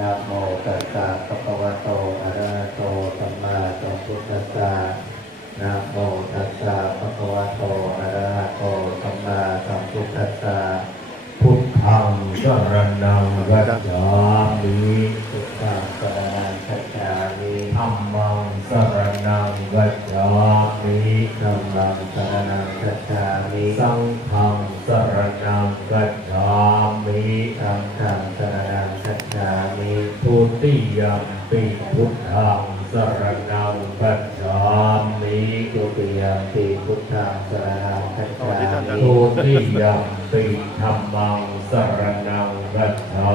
นะโมตัสสะภะคะวะโตอะระหะโตสัมมาสัมพุทธัสสะนะโมตัสสะภะคะวะโตอะระหะโตสัมมาสัมพุทธัสสะพุทธังสรณังกัจ ทุติยัมปิธัมมังสรณังกัจฉา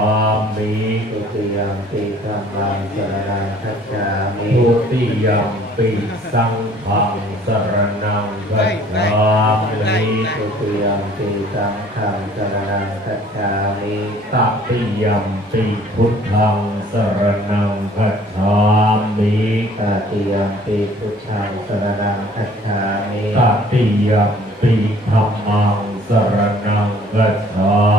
มิทุติยมปีธัมมังสรณังคัจฉามิทุติยัมปิสังฆังสรณังกัจฉามิทุติยมปีสังฆังสรณังคัจฉามิตติยัมปิพุทธังสรณังคัจฉามิตติยมปีพุทธังสรณังคัจฉามิตติยัมปิธัมมัง สรณังคัจฉา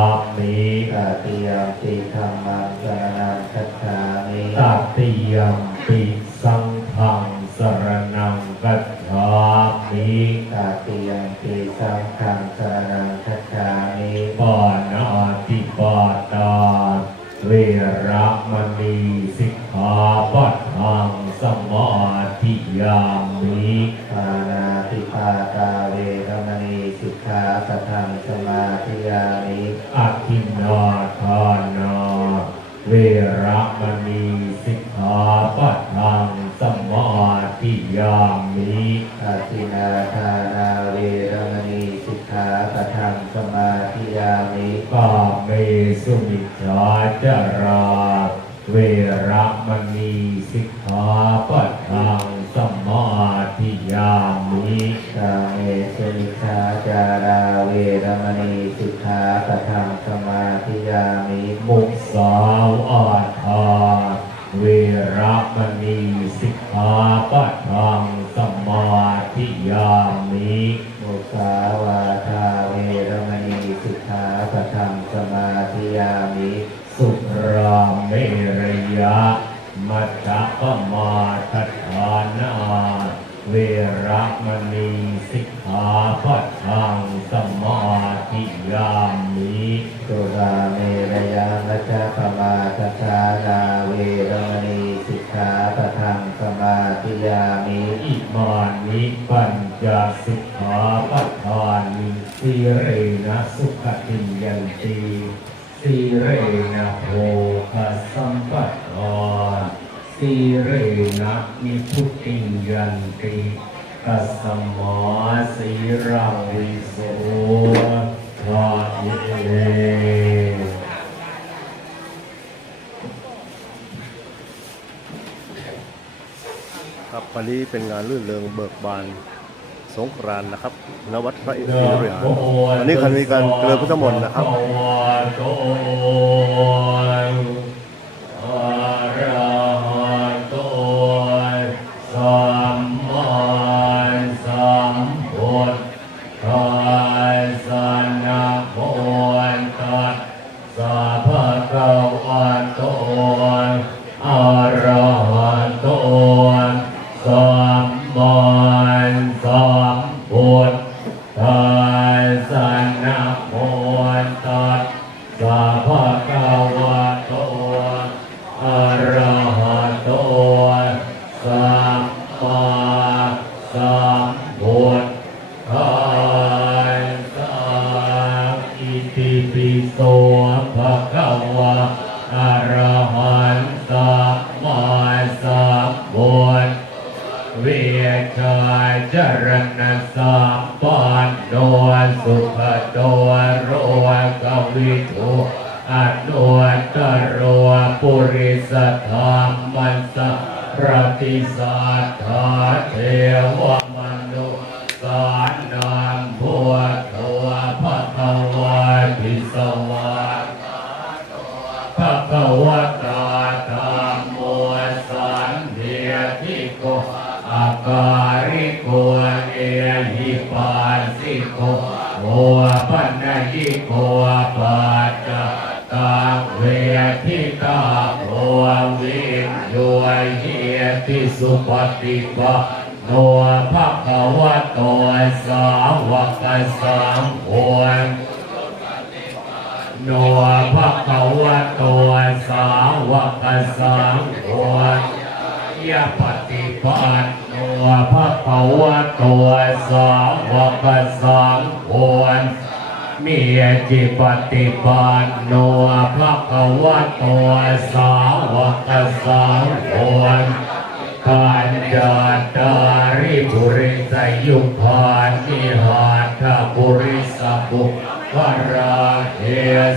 ปะนังสมาธิยามิอาทินาทานาเวรมณีสิกขาปะทังสมาธิยามิกาเมสุมิจฉาจารา เวรมณีสิกขาปะ ยามิสุราเมรยามัจจปมาทชานาเวรมณีสิกขาปทังสมาธิยามิอิมานิปัญจสิกขาปัฏฐานิสีเรนะสุขติยันติสีเรนะโภคสัมปัตตาสีเรนะนิพุติยันติกัสสมาสีรังวิโส เป็นงานลื่นเริงเบิกบานสงกรานต์นะครับณวัดพระอินทนะร์วิหารโมวันนี้คันมีการเจริญพุทธมนต์นะครับภวโตอะระหะโตสัมมาสัมพุทธั อนุตโรปุริสธรรมสสรติสัทธาเทวมนุสานังพุทโธภะคะวะทิสวาภะคะวะตาธัมโมสันเดียทิโกอาการิโกเอหิปัสสิโกโอ ติสุปฏิปันโนภะคะวะโตสาวกสังโฆโนภะคะวะโตสาวกสังโฆยะปฏิปันโนภะคะวะโตสาวกสังโฆมีจิปฏิปันโนภะคะวะโตสาวกสังโฆ ปัญญาตาริบุริสยุพานิหาทบุริสบุคราเท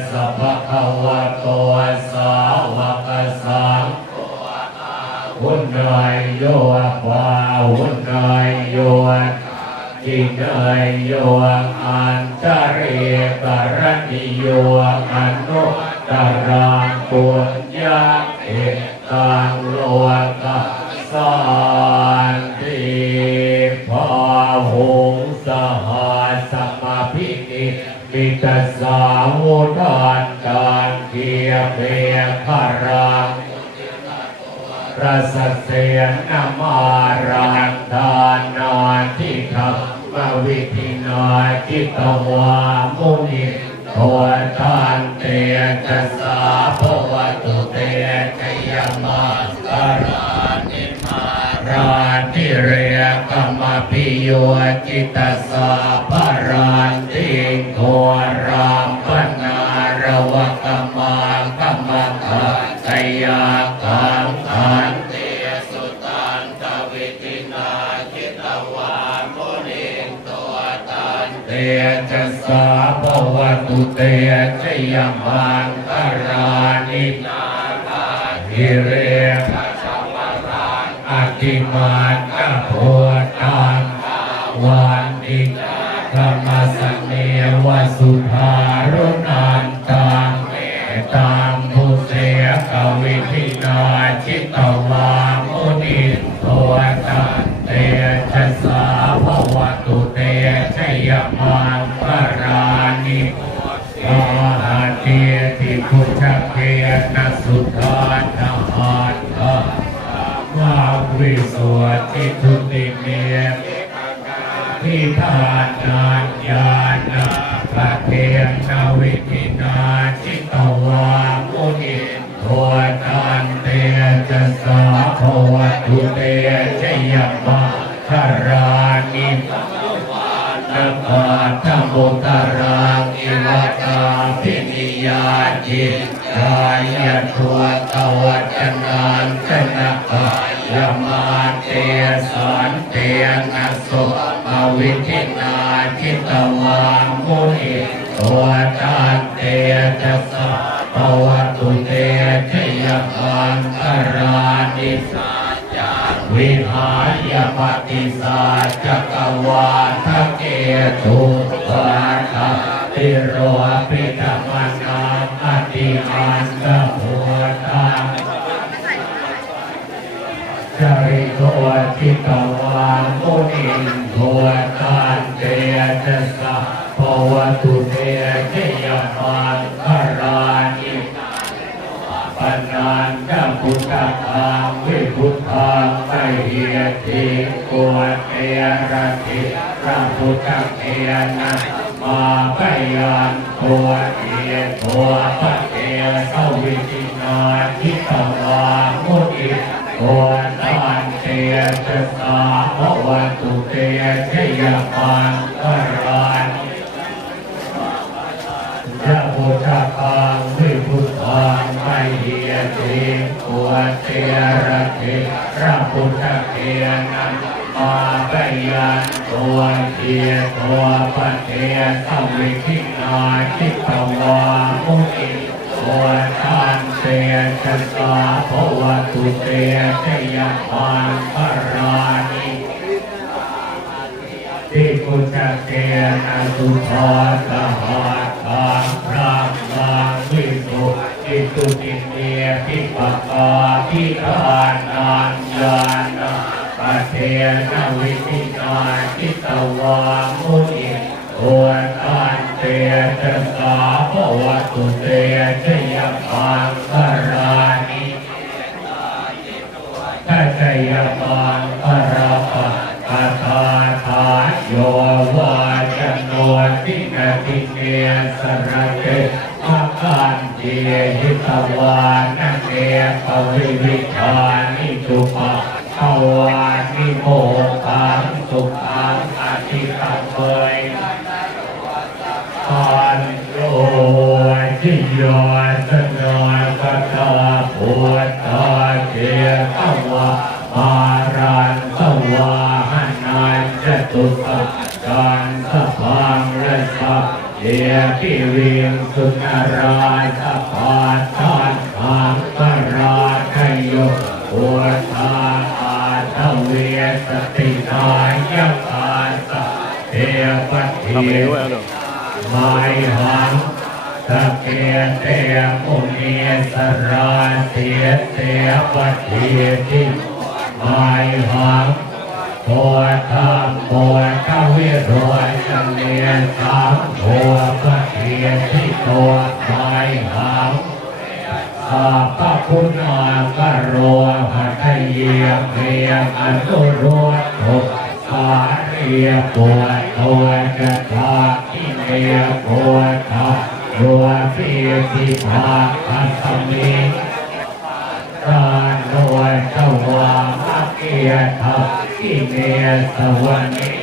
สภะคะวะโตสาวกสังหุนนายโยปาหุนนายโยจินายโยอันตะเรกรณิโยอนุตรังปุญญาเอตังโลกะ สันติพาหงสหัสมาพินิมิตสาวุทานการเกียเพียคารังพระสัสเสียนนมารังทานนาทิธรรมวิธินาจิตวามุนิโททานเตจะส จิตสาภรันติโทรามปนารวกรรมากรรมกาตยากังขันเตสุตันตวิตินาจิตวามุนิตัวตันเตจะสาภวตุเตชยมา สุธา มาเตสันเตนะสุอวิธินาทิตวามุนิตัวตานเตจะสะภวตุเตชยคันคารานิสัจาวิหายปฏิสัจจกวาทะเกตุวาทะติโรปิตมนาอติอันตะโพตัง จริโต ทิตวามุนิโททานเตจะสะภวตุเตชยมันคารานิปนันทพุทธทางวิพุทธังไมเหียติโกเตรติพระพุทธเทนะมาพยันตัวเทียตัวพระเทสวิจินาทิตวามุนิโททานเตจะสาภวตุเตชยปังคารานพระพุทธทางวิพุทธังไม่เหียติปวดเทระเทพระพุทธเทียนันมาปยันตัวเทียตัวปะเทียสวิทินาทิตวามุนิ ตัวทานเตชะสาภวตุเตชยปันคารานิทิพุทธเกนะสุทาสหัสทางพระมังวิสุทิตุติเมพิปกาพิทานนานยานะปะเทนะวิธินาทิตวามุนิ วดอันเตจสาภวตุเตชยพังสรานิทัชยพังพระปะคาถาทายโยวาจโนตินาติเนสรเตภะกันเยิตวานเนปวิวิธานิจุปะภวานิโมทังสุขังอธิตังเว สัพเอปิวิงสุนรายสปาทานอังกราทโยพุทธาอาทเวสตินายยักาสะเทปทำเทีเองยด้วยเนาะไมหังสเกเตมุเนสราเสเตปัตติทิไม้หัง โพธรรมโพธวิโรจเนียสามโพปัตติทิโตไม้หังสัพพะคุณากโรหัตเยียเพียงอนุโรธทุกสาเรียปวดตัวจะทาอิเนียปวดทารัวพียสิภาคัสมิตาโนยทวามัก เกียทัพอิเนียสวนี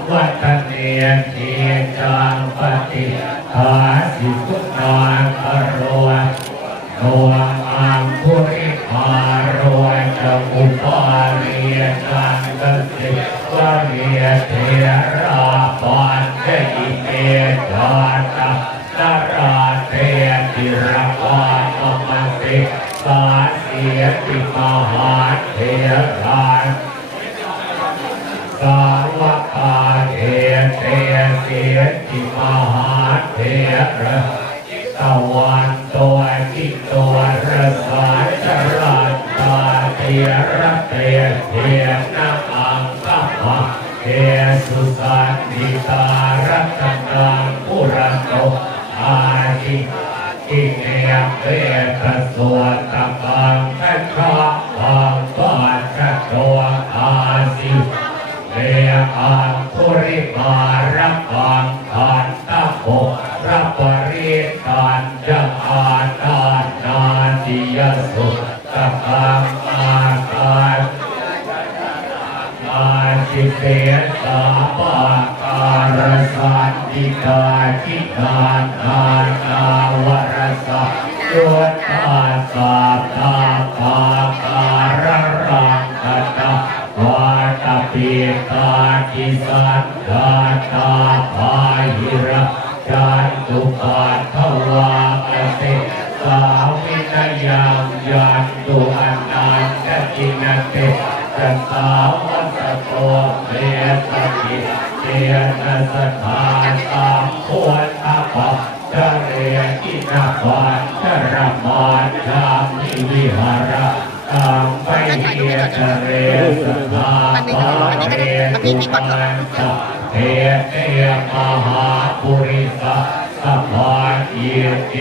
สะสัพพาเอียเก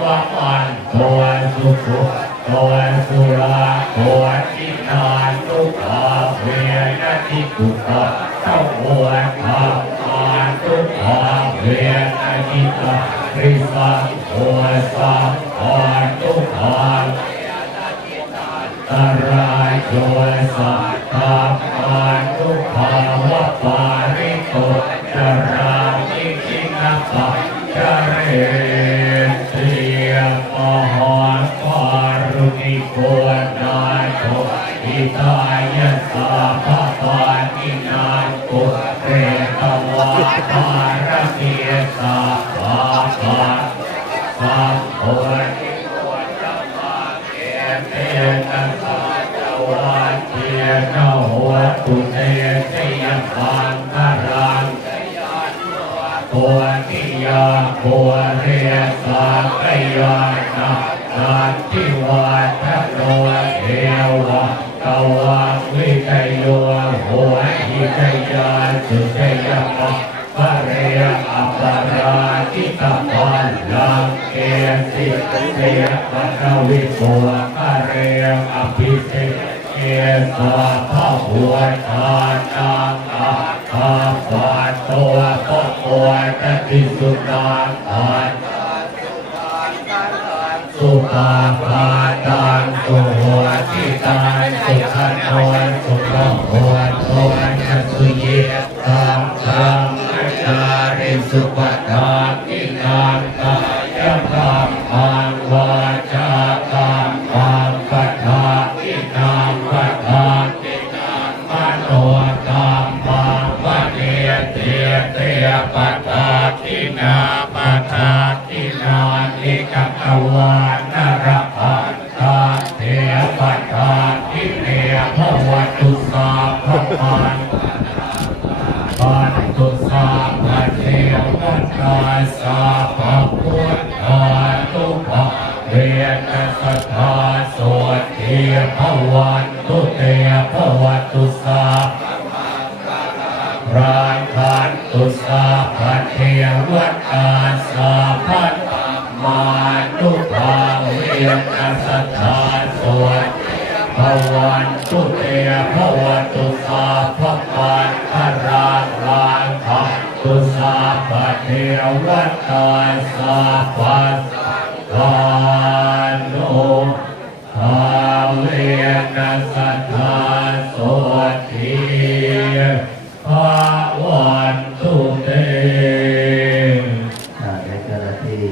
วะมันตัวสุขุตัวสุราตัวทินานุภาเวนะทิกุตะเจ้าโอธรรมานุภาเวียนะทิตะริสังโอสังขอนุภาตรายโยสัตตามานุภาวะปาริโตจรามิกิ นาปะจเรเทียมหอนปารุณิโกนาโตอิตายะสาภาปานินาโกเรตวาปารเมียสาภาปาสัพพนิโกจัมมาเกเตนะสาจวันเทียนหัวตุเตเตย ปังคารังปัวทิยาปัวเรียสักยานาสันติวัฒโนเทวะกวังวิทยโยหัวหิทยาสุทยาปะเรียอัปปราทิตาปันลังเกสิเรียปัทวิปัวปะเรียอภิเศเกสา ปันคาราลังคัตุสาปเทวตาสาปัสกานุภาเวนัสทธาโสทีภาวันตุเตในเจ้าหน้าที่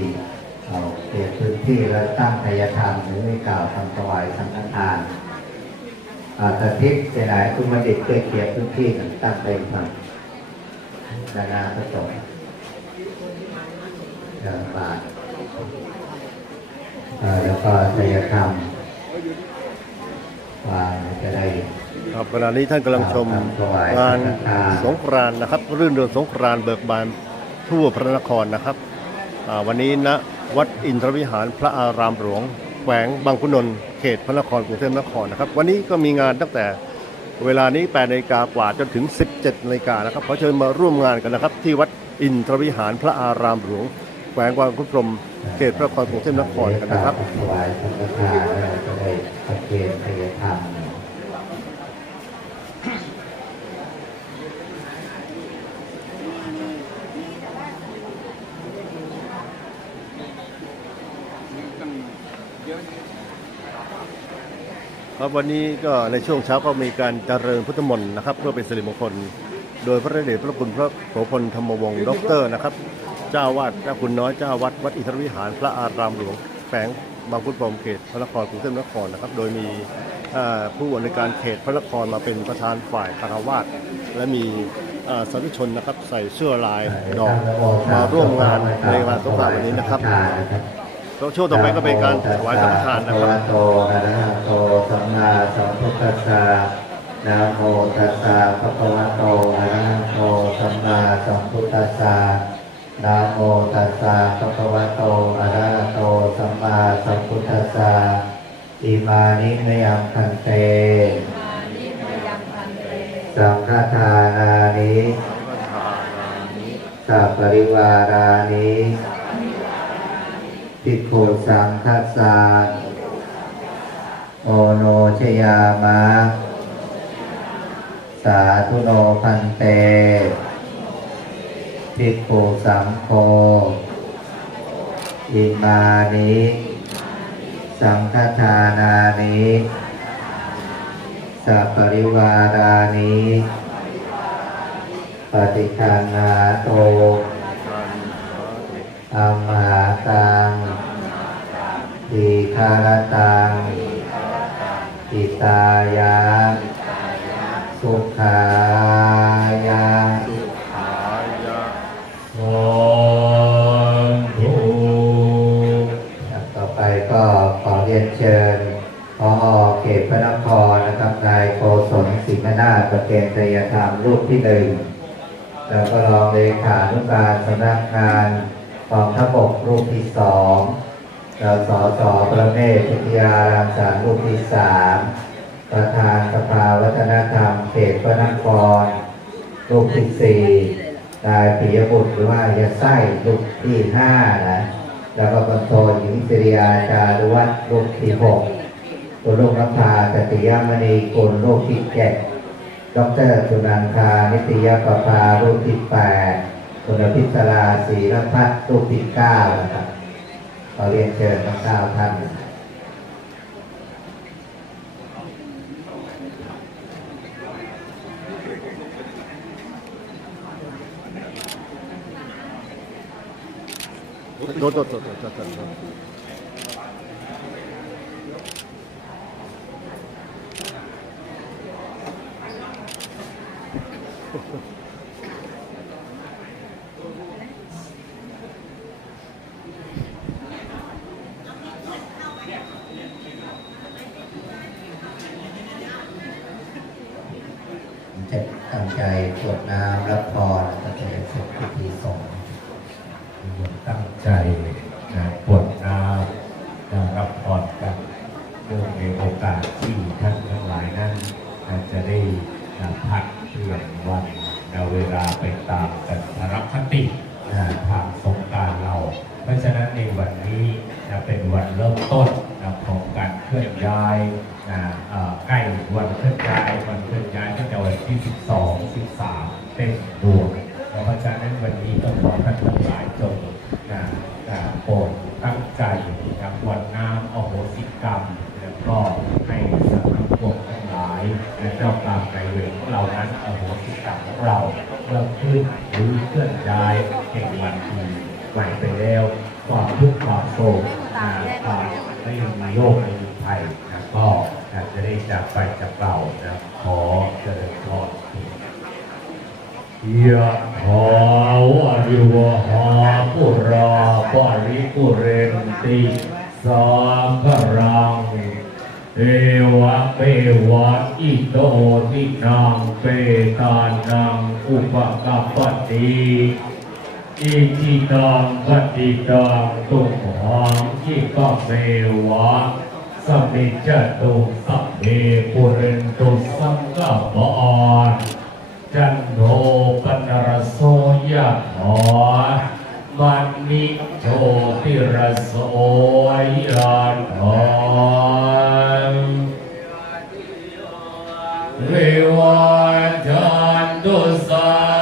เอาเขตพื้นที่และตั้งพยธรรมหรือไม่กล่าวทำถวายสังฆทาน อ่าตะทิพย์เจไหนคุณมาดิตเคยเขียนพื้นที่หนึ่งตั้งเป็นมันดานาประสงค์เดินบาทอ่าแล้วก็พยธรรมวางจะได้ครับขณะนี้ท่านกำลังชมงานสงกรานต์นะครับ รื่นเริงสงกรานต์เบิกบานทั่วพระนครนะครับอ่าวันนี้ณวัดอินทรวิหารพระอารามหลวง แขวงบางขุนนนท์เขตพระนครกรุงเทพมหานครนะครับ วันนี้ก็มีงานตั้งแต่เวลานี้8นาฬิกากว่าจนถึง 17นาฬิกานะครับขอเชิญมาร่วมงานกันนะครับ ที่วัดอินทรวิหารพระอารามหลวงแขวงบางขุนพรมเขตพระนครกรุงเทพมหานครกันนะครับถวายสังฆทานแล้วจะได้ประเคนพยธรรม ครับวันนี้ก็ในช่วงเช้าก็มีการเจริญพุทธมนต์นะครับ เพื่อเป็นสิริมงคล โดยพระเดชพระคุณพระโสพลธรรมวงศ์ด็อกเตอร์นะครับ เจ้าวาดเจ้าคุณน้อยเจ้าวัดวัดอิทรวิหารพระอารามหลวงแฝงบางพุทธพรมเขตพระนครกรุงเทพมหานครนะครับ โดยมีผู้อำนวยการเขตพระนครมาเป็นประธานฝ่ายคารวาสและมีสาธุชนนะครับใส่เสื้อลายดอกมาร่วมงานในงานสงกรานต์วันนี้นะครับ แล้วช่วงต่อไปก็เป็นการถวายสังฆทานนะครับโตอะระหะโตสัมมาสัมพุทธัสสะนะโมตัสสะภะคะวะโตอะระหะโตสัมมาสัมพุทธัสสะนะโมตัสสะภะคะวะโตอะระหะโตสัมมาสัมพุทธัสสะอิมานิมยังคันเตสังฆทานานิสัพปริวารานิ ภิกขุสังคัสสาโอโนชยามะ สาธุโนพันเตภิกขุสังโฆอิมานิสังฆทานานิสัพปริวารานิปฏิคันหาโตอัมหาตัง ทีคารตังอิตายะสุขายะสองทุต่อไปก็ขอเรียนเชิญพอเขตพระนครนะครับนายโกศลสิมนาประเกณฑ์จริยธรรมรูปที่หนึ่งแล้วก็รองเลขานุการสำนักงานกองทัพบกรูปที่สอง แล้วสสประเมศพิทยารามสารรูปที่สามประธานสภาวัฒนธรรมเขตพระนครรูปที่สี่นายปิยบุตรหรือว่ายาไส้รูปที่ห้านะแล้วก็คนโทหญิงสิริยาจารุวัฒน์รูปที่หกตัวลูกนภาตติยมณีกุลรูปที่เจ็ดดรสุนันทานิตยประภารูปที่แปดคุณพิศราศรีรพัฒน์รูปที่เก้านะครับ ขอเรียนเชิญทั้งเก้าท่านโดดโดดโดดโดดโดดโดด จะตั้งใจกรวดน้ำรับพรแล้วก็จะเสร็จพิธีสงฆ์ตั้งใจนะปวดน้ำนะรับพรกันเนื่องในโอกาสที่ท่านทั้งหลายนั้นจะได้พักเพื่อนวันเวลาไปตามกันทรคติทางสงการเรา เพราะฉะนั้นในวันนี้นะเป็นวันเริ่มต้น นะความไม่มีโรคไม่มีภัยนะก็จะได้จากไปจากเรานะขอเจริญพรยะถาวาริวหาปุราปาริปุเรนติสาครังเอวะเปวะอิโตตินังเปตานังอุปกัปปติ อิจิตังปฏิตังตุมหังคิกะเมวะสมมิจจตุสัพเพปุเรนตุสังกปปะจันโทปนรโสยะถามันนิโชติรโสยะถาเรวัจันตุสัพ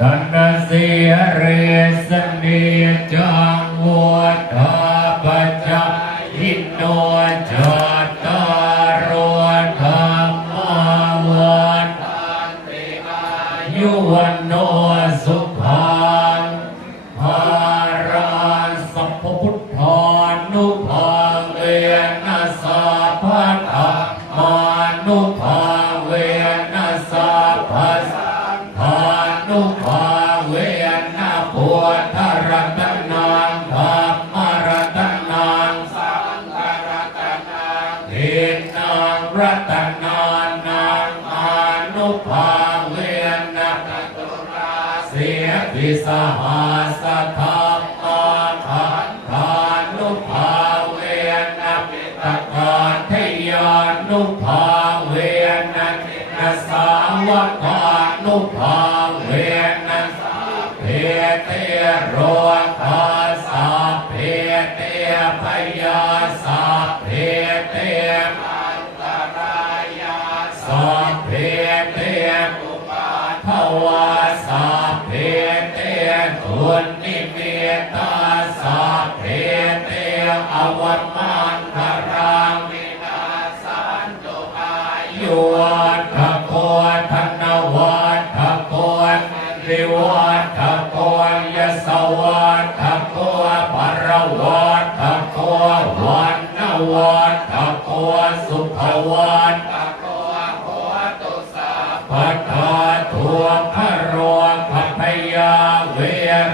ตันเสียเรสเนจังวัฏาปัจจยินโนจัตตา สหัสธรรมาทันทานุภาเวนะปิตกาเทยานุภาเวนะนะสาวกานุภาเวนะเพเตพ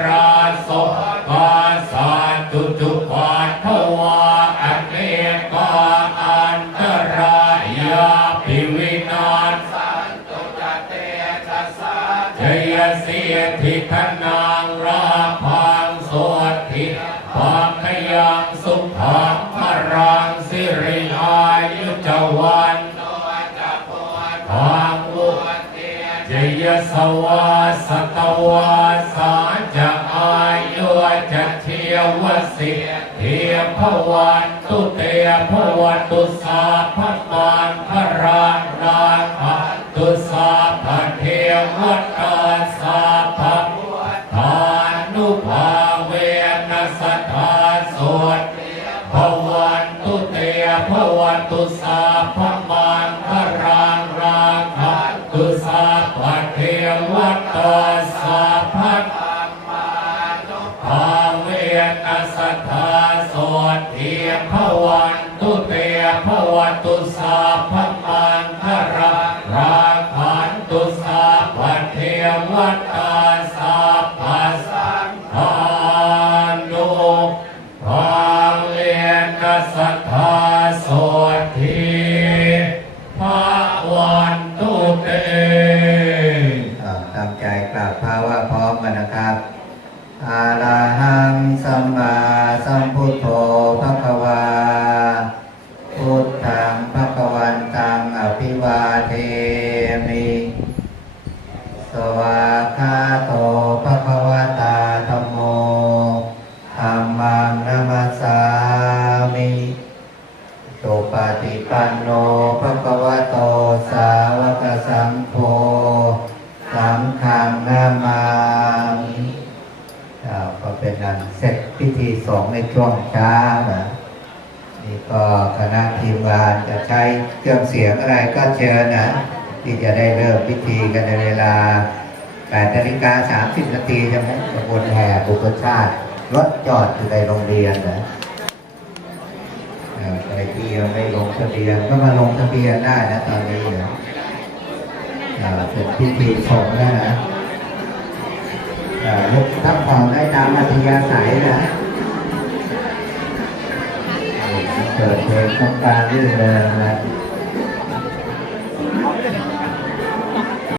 ร มมังนัมัสามิสุปฏิปันโนภะคะวะโตสาวกสังโฆสังฆังนามามิอ่าก็เป็นอันเสร็จพิธีสงในช่วงเช้านะนี่ก็คณะทีมงานจะใช้เครื่องเสียงอะไรก็เชิญนะ ที่จะได้เริ่มพิธีกันในเวลา8นาฬิกา30นาทีจะมั้งขบวนแห่บุตรชาติ รถจอดอยู่ในโรงเรียนนะเอ่อใครที่ยังไม่ลงทะเบียนก็มาลงทะเบียนได้นะตอนนี้นะอ่าเสร็จพิธีสงฆ์แล้วนะอ่าลุกทักผ่อนได้ตามอัธยาศัยนะเกิดเพลงต้องการเรื่นเริงนะ